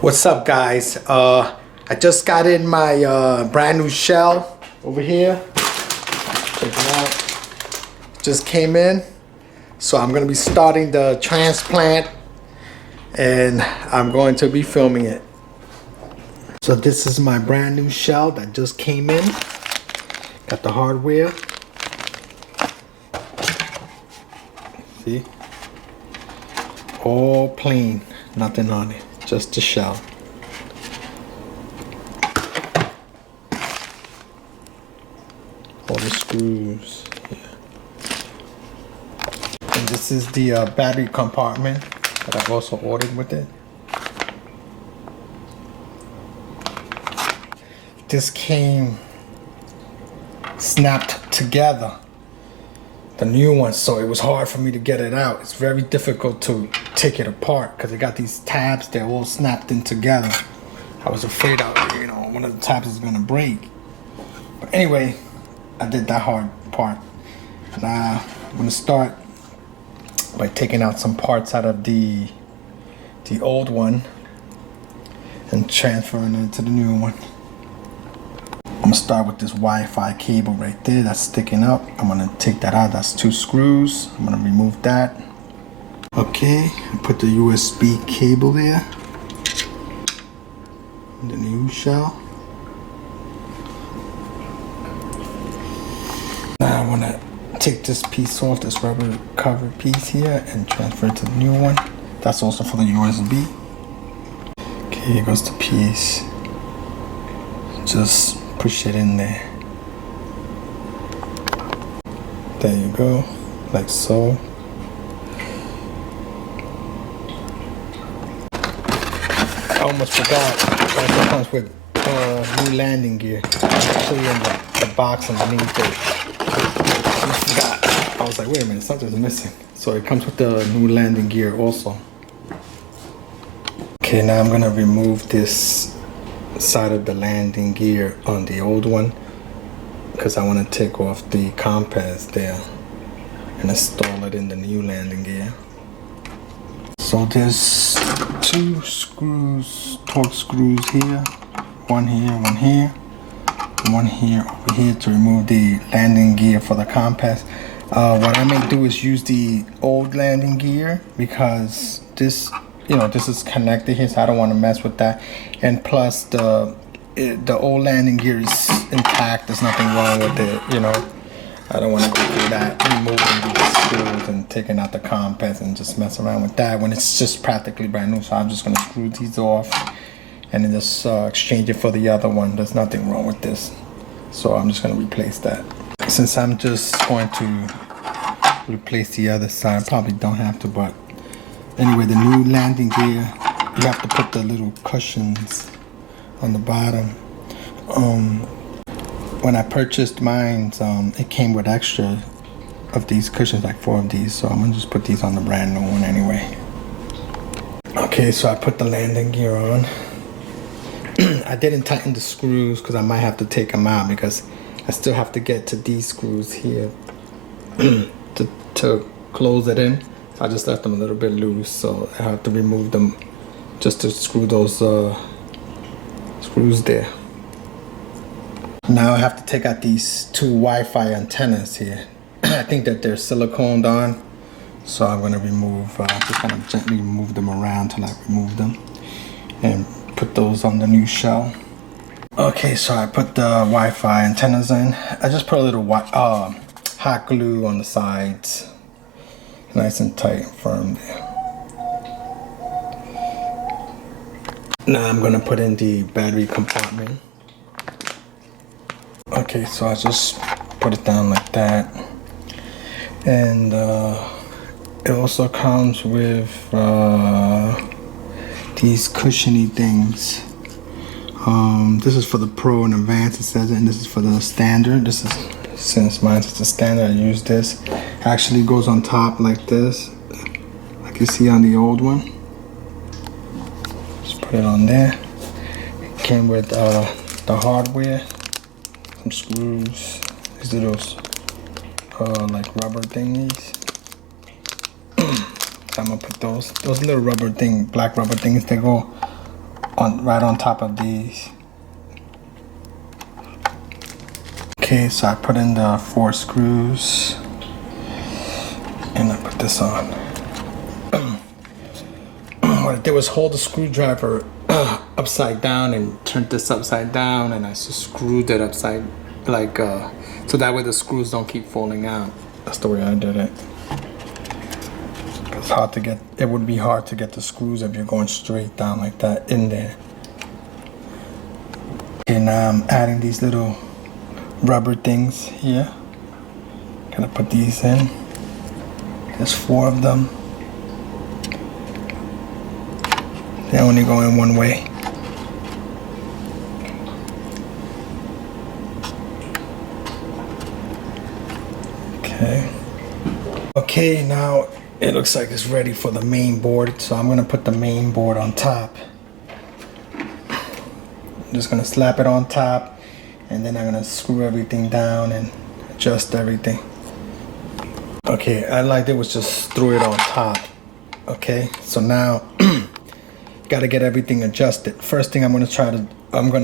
What's up, guys? I just got in my brand new shell over here. Check it out. Just came in. So I'm gonna be starting the transplant and I'm going to be filming it. So this is my brand new shell that just came in. Got the hardware. See? All plain, nothing on it, just the shell. All the screws. Yeah. And this is the battery compartment that I've also ordered with it. This came snapped together, the new one, so it was hard for me to get it out. It's very difficult to take it apart because it got these tabs, they're all snapped in together. I was afraid one of the tabs is gonna break. But anyway, I did that hard part. Now I'm gonna start by taking out some parts out of the old one and transferring it to the new one. I'm gonna start with this Wi-Fi cable right there that's sticking up. I'm gonna take that out. That's 2 screws. I'm gonna remove that. Okay, put the USB cable there. The new shell. Now I wanna take this piece off, this rubber cover piece here, and transfer it to the new one. That's also for the USB. Okay, here goes the piece. Just push it in there. There you go, like so. I almost forgot, it comes with new landing gear. I'll show you in the box underneath it. I forgot. I was like, wait a minute, something's missing. So it comes with the new landing gear also. Okay, now I'm gonna remove this side of the landing gear on the old one because I want to take off the compass there and install it in the new landing gear. So there's 2 screws, torque screws here, one here, one here, one here, over here to remove the landing gear for the compass. What I may do is use the old landing gear because this is connected here, so I don't want to mess with that. And plus the old landing gear is intact. There's nothing wrong with it, I don't want to go through that, removing these screws and taking out the compass and just mess around with that when it's just practically brand new. So I'm just going to screw these off and then just exchange it for the other one. There's nothing wrong with this. So I'm just going to replace that. Since I'm just going to replace the other side, I probably don't have to, but anyway, the new landing gear, you have to put the little cushions on the bottom. When I purchased mine, it came with extra of these cushions, like 4 of these. So I'm gonna just put these on the brand new one anyway. Okay, so I put the landing gear on. I didn't tighten the screws because I might have to take them out because I still have to get to these screws here to close it in. I just left them a little bit loose, so I have to remove them just to screw those screws there. Now I have to take out these 2 Wi-Fi antennas here. I think that they're siliconed on, so I'm going to just kind of gently move them around till I remove them and put those on the new shell. Okay, so I put the Wi-Fi antennas in. I just put a little hot glue on the sides. Nice and tight and firm there. Now I'm gonna put in the battery compartment. Okay, so I just put it down like that. And it also comes with these cushiony things. This is for the Pro and Advanced, it says it, and this is for the standard. Since mine is the standard, I use this. It actually goes on top like this, like you see on the old one. Just put it on there. It came with the hardware, some screws, these little like rubber thingies. I'm gonna put those little rubber black rubber things, they go right on top of these. Okay, so I put in the 4 screws and I put this on. What I did was hold the screwdriver upside down and turned this upside down, and I just screwed it upside so that way the screws don't keep falling out. That's the way I did it. It's hard to get, it would be hard to get the screws if you're going straight down like that in there. Okay, now I'm adding these little rubber things here. Gonna put these in. There's 4 of them. They only go in one way. Okay, now it looks like it's ready for the main board, so I'm gonna put the main board on top. I'm just gonna slap it on top, and then I'm gonna screw everything down and adjust everything. Okay, I like it was just threw it on top. Okay, so now gotta get everything adjusted. First thing I'm gonna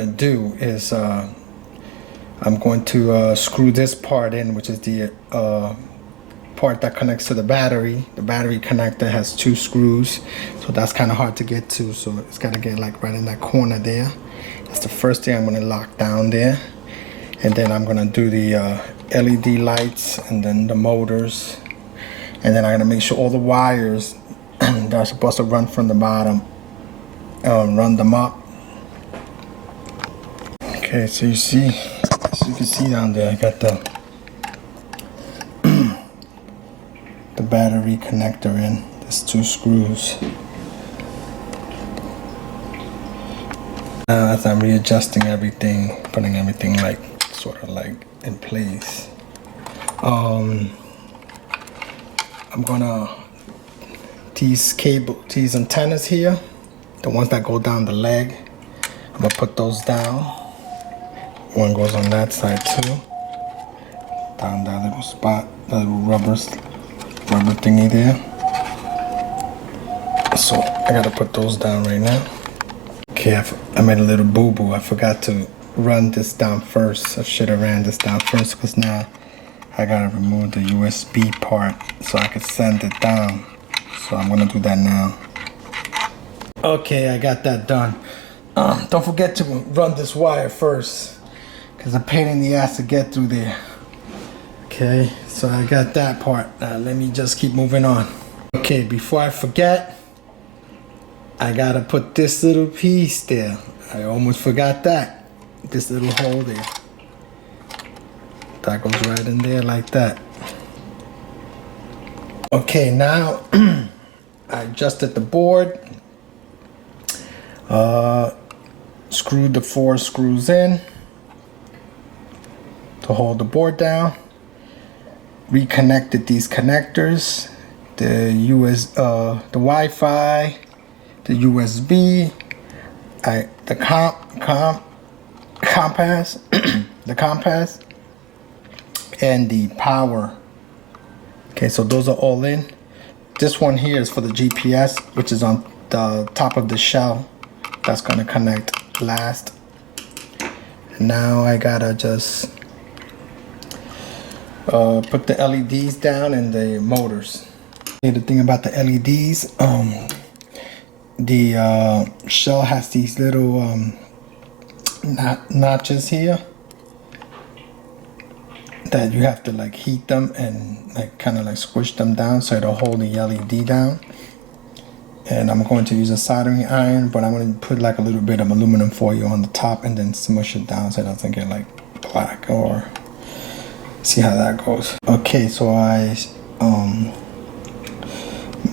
do is I'm going to screw this part in, which is the part that connects to the battery. The battery connector has 2 screws, so that's kind of hard to get to, so it's got to get like right in that corner there. That's the first thing I'm going to lock down there, and then I'm going to do the LED lights and then the motors, and then I'm going to make sure all the wires that are supposed to run from the bottom run them up. Okay, so you see, as you can see down there, I got the battery connector in. There's 2 screws. Now as I'm readjusting everything, putting everything like sort of like in place, I'm gonna these antennas here, the ones that go down the leg, I'm gonna put those down. One goes on that side too, down that little spot, that little rubber thingy there. So I gotta put those down right now. Okay, I made a little boo-boo. I forgot to run this down first. I should have ran this down first, because now I gotta remove the USB part so I could send it down. So I'm gonna do that now. Okay, I got that done. Don't forget to run this wire first, because it's a pain in the ass to get through there. Okay, so I got that part. Let me just keep moving on. Okay, before I forget, I gotta put this little piece there. I almost forgot that. This little hole there. That goes right in there like that. Okay, now I adjusted the board. Screwed the 4 screws in to hold the board down. Reconnected these connectors, the Wi-Fi, the USB, the compass, the compass, and the power. Okay, so those are all in. This one here is for the GPS, which is on the top of the shell. That's gonna connect last. And now I gotta just put the LEDs down and the motors. Okay, the thing about the LEDs, the shell has these little notches here that you have to like heat them and like kind of like squish them down so it'll hold the LED down. And I'm going to use a soldering iron, but I'm going to put like a little bit of aluminum foil on the top and then smush it down so it doesn't get like black, or see how that goes. Okay, so I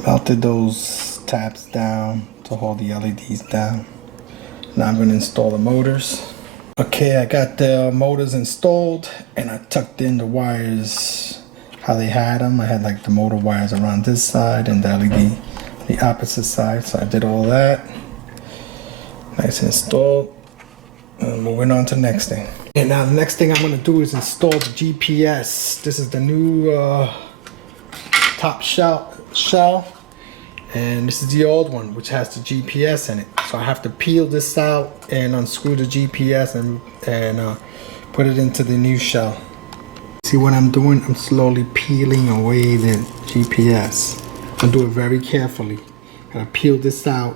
melted those tabs down to hold the LEDs down. Now I'm going to install the motors. Okay, I got the motors installed and I tucked in the wires how they had them. I had like the motor wires around this side and the LED the opposite side, so I did all that. Nice installed. Moving on to the next thing. And now the next thing I'm going to do is install the GPS. This is the new top shell, And this is the old one, which has the GPS in it. So I have to peel this out and unscrew the GPS and put it into the new shell. See what I'm doing? I'm slowly peeling away the GPS. I do it very carefully. Gotta peel this out,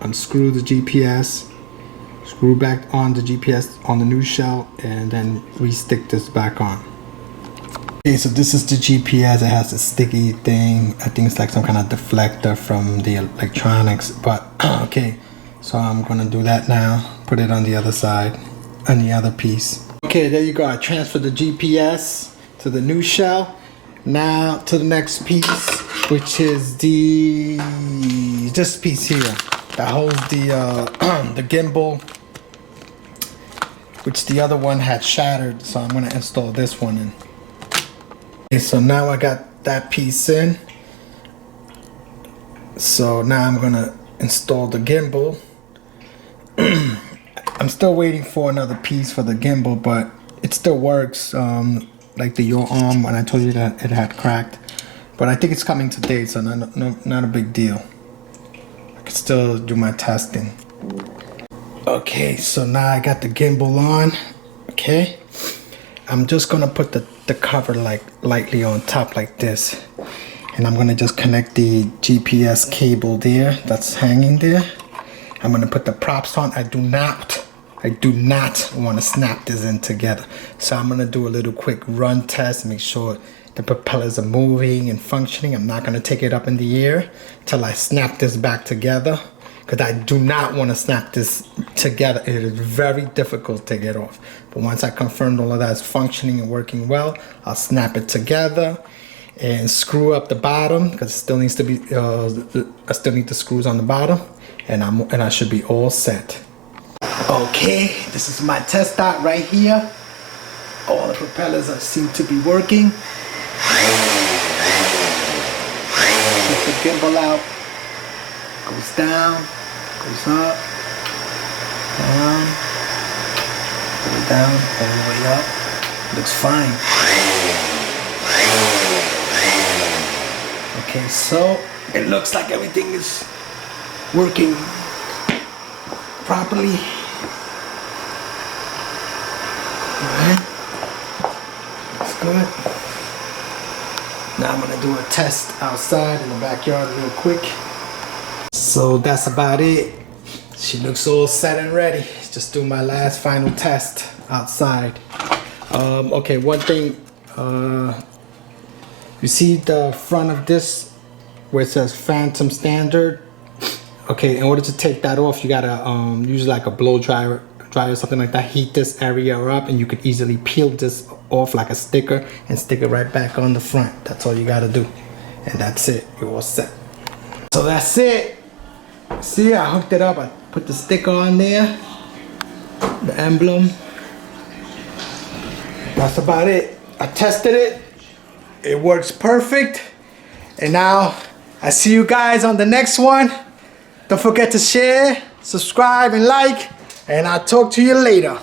unscrew the GPS, screw back on the GPS on the new shell, and then re-stick this back on. Okay, so this is the GPS. It has a sticky thing. I think it's like some kind of deflector from the electronics, but okay. So I'm gonna do that now. Put it on the other side, on the other piece. Okay, there you go. I transferred the GPS to the new shell. Now to the next piece, which is this piece here that holds the gimbal, which the other one had shattered. So I'm gonna install this one in. Okay, so now I got that piece in. So now I'm gonna install the gimbal. I'm still waiting for another piece for the gimbal, but it still works. Like your arm, when I told you that it had cracked, but I think it's coming today, so not a big deal. I can still do my testing. Okay, so now I got the gimbal on. Okay, I'm just gonna put the cover like lightly on top like this, and I'm gonna just connect the GPS cable there that's hanging there. I'm gonna put the props on. I do not want to snap this in together. So I'm gonna do a little quick run test, make sure the propellers are moving and functioning. I'm not gonna take it up in the air till I snap this back together, because I do not want to snap this together. It is very difficult to get off. But once I confirmed all of that is functioning and working well, I'll snap it together and screw up the bottom, because it still needs to be I still need the screws on the bottom, and I should be all set. Okay, this is my test dot right here. All the propellers seem to be working. Get the gimbal out. Goes down, goes up, down, go down, all the way up. Looks fine. Okay, so it looks like everything is working properly. Alright, looks good. Now I'm gonna do a test outside in the backyard real quick. So that's about it. She looks all set and ready. Just do my last final test outside. Okay, one thing, you see the front of this where it says Phantom Standard? Okay, in order to take that off, you gotta use like a blow dryer or something like that. Heat this area up, and you could easily peel this off like a sticker and stick it right back on the front. That's all you gotta do, and that's it. You're all set. So that's it. See, I hooked it up. I put the sticker on there, the emblem. That's about it. I tested it. It works perfect. And now I see you guys on the next one. Don't forget to share, subscribe, and like. And I'll talk to you later.